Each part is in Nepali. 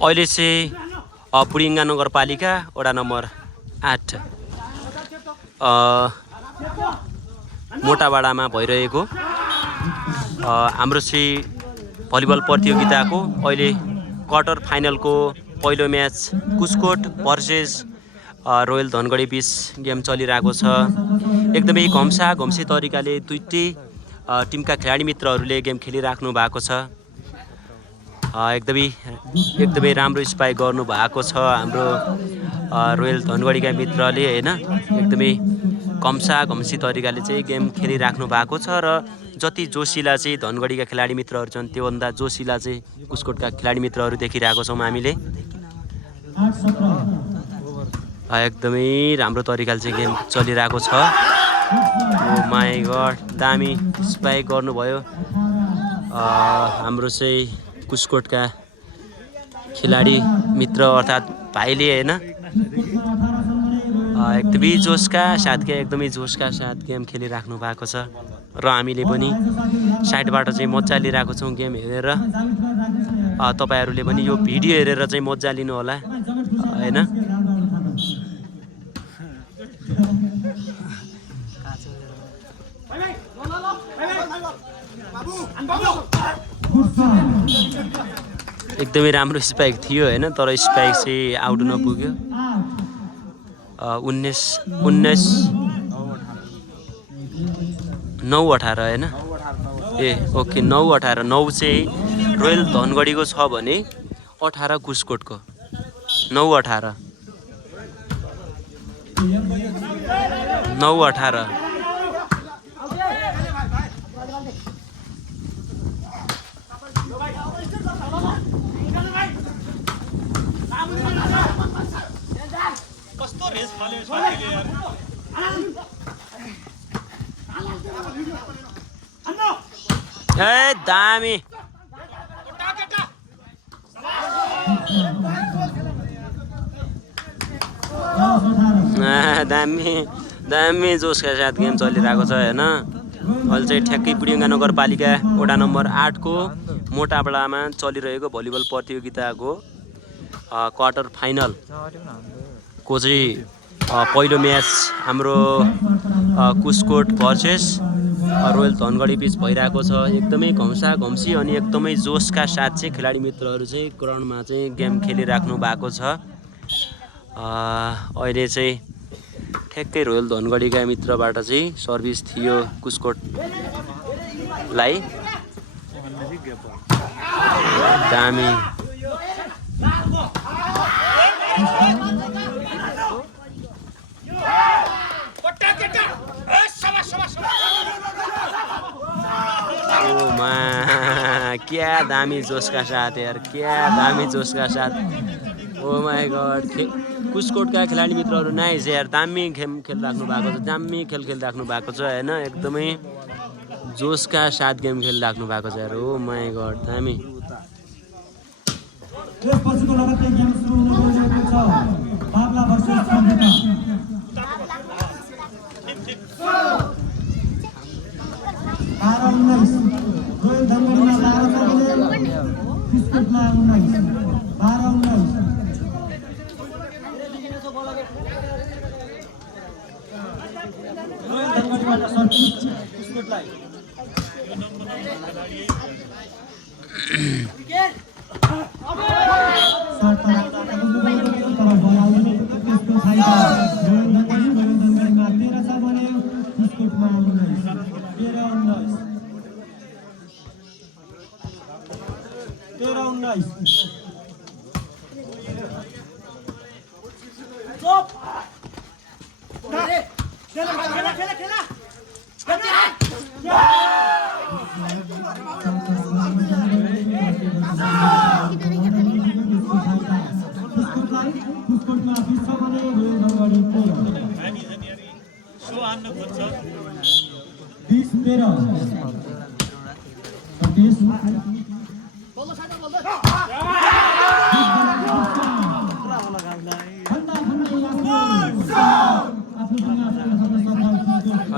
अहिले चाहिँ पुरिङ्गा नगरपालिका वडा नम्बर 8 मोटाबाडामा भइरहेको हाम्रो चाहिँ भलिबल प्रतियोगिताको अहिले क्वार्टर फाइनलको पहिलो म्याच कुस्कोट भर्सेस रोयल धनगढी बीच गेम चलिरहेको छ। एकदमै घम्सी तरिकाले दुईटै टिमका खेलाडी मित्रहरूले गेम खेलिराख्नु भएको छ। एकदमै राम्रो स्पाइक गर्नु भएको छ हाम्रो रोयल धनगढीका मित्रले हैन। एकदमै घम्सी तरिकाले चाहिँ गेम खेलिराख्नु भएको छ र जति जोसिला चाहिँ धनगढीका खेलाडी मित्रहरू छन् त्योभन्दा जोसिला चाहिँ कुस्कोटका खेलाडी मित्रहरू देखिरहेको छौँ हामीले। एकदमै राम्रो तरिकाले चाहिँ गेम चलिरहेको छ। ओ माई गड, दामी स्पाइक गर्नुभयो हाम्रो चाहिँ कुस्कोटका खेलाडी मित्र अर्थात् भाइले हैन। एकदमै जोसका साथ गेम खेलिराख्नु भएको छ र हामीले पनि साइडबाट चाहिँ मजा लिइरहेको छौँ गेम हेरेर। तपाईहरूले पनि यो भिडियो हेरेर चाहिँ मजा लिनु होला हैन। एकदमै राम्रो स्पाइक थियो हैन, तर स्पाइक चाहिँ आउट नपुग्यो। 9-18 हैन। ए ओके 9-18 9 चाहिँ रोयल धनगढीको छ भने 18 कुस्कोटको। 9-18 9-18 ए दामी दामी जोसका साथ गेम चलिरहेको छ हैन। अहिले चाहिँ ठ्याक्कै पुरिङ्गा नगरपालिका वडा नम्बर 8 को मोटाबाडामा चलिरहेको भलिबल प्रतियोगिताको क्वार्टर फाइनल को चाहिँ पहिलो म्याच हाम्रो कुस्कोट भर्सेस रोयल धनगढी बीच भइरहेको छ। एकदमै घम्सी अनि एकदमै जोसका साथ चाहिँ खेलाडी मित्रहरू चाहिँ ग्राउन्डमा चाहिँ गेम खेलिराख्नु भएको छ। अहिले चाहिँ ठ्याक्कै रोयल धनगढीका मित्रबाट चाहिँ सर्भिस थियो कुस्कोटलाई। दामी क्या दामी जोसका साथ यार, क्या दामी जोसका साथ। ओ माई गड, कुस्कोटका खेलाडी मित्रहरू नाइस यार, दामी गेम खेलिराख्नु भएको छ, दामी खेल खेलिराख्नु भएको छ हैन। एकदमै जोसका साथ गेम खेलिराख्नु भएको छ यार। ओ माई गड, दामी। त्यसपछिको लगातार गेम सुरु हुन गइरहेको छ। Babla versus computer. रोयल धनगढीमा 12 भने कुस्कोटमा 19 12-19। Royal धनगढीबाट service कुस्कोटलाई।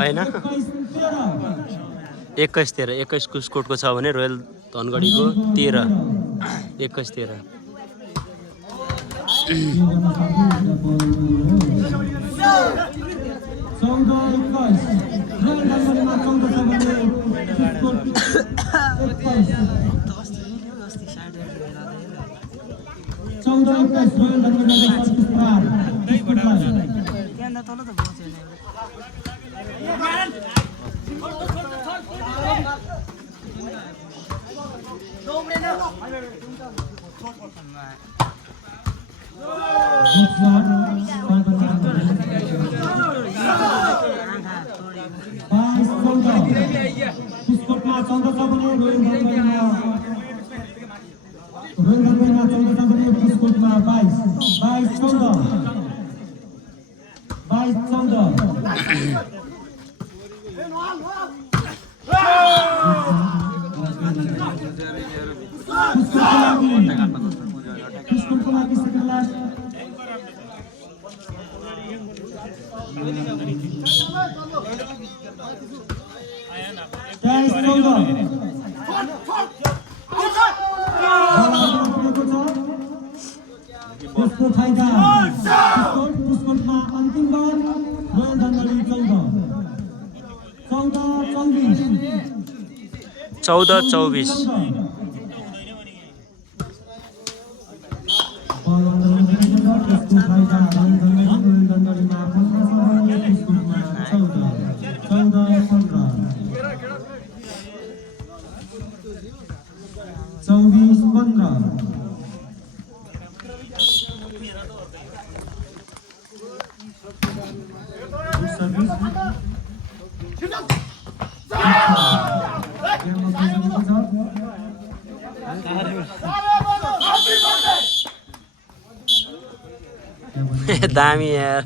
हैन 21-13 21 कुस्कोटको छ भने रोयल धनगढीको 13 21-13 अन्तिम बल रोयल दंगली 14-24 दामी यार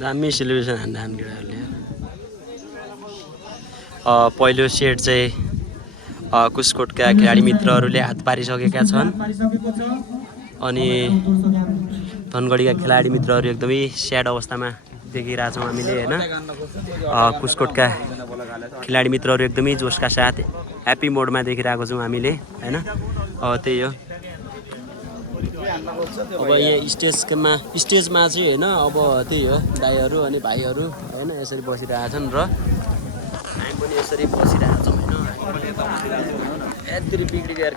दामी सेलिब्रेसन हान्दा केटाहरूले पहिलो सेट चाहिँ कुसकोटका खेलाडी मित्रहरूले हात पारिसकेका छन् अनि धनगढीका खेलाडी मित्रहरू एकदमै स्याड अवस्थामा देखिरहेछौँ हामीले होइन कुसकोटका खेलाडी मित्रहरू एकदमै जोसका साथ ह्याप्पी मोडमा देखिरहेको छौँ हामीले होइन त्यही हो अब यहाँ स्टेजमा चाहिँ होइन अब त्यही हो दाइहरू अनि भाइहरू होइन यसरी बसिरहेछन् र हामी पनि यसरी बसिरहेछौँ होइन यत्रो बिग्रिदिएर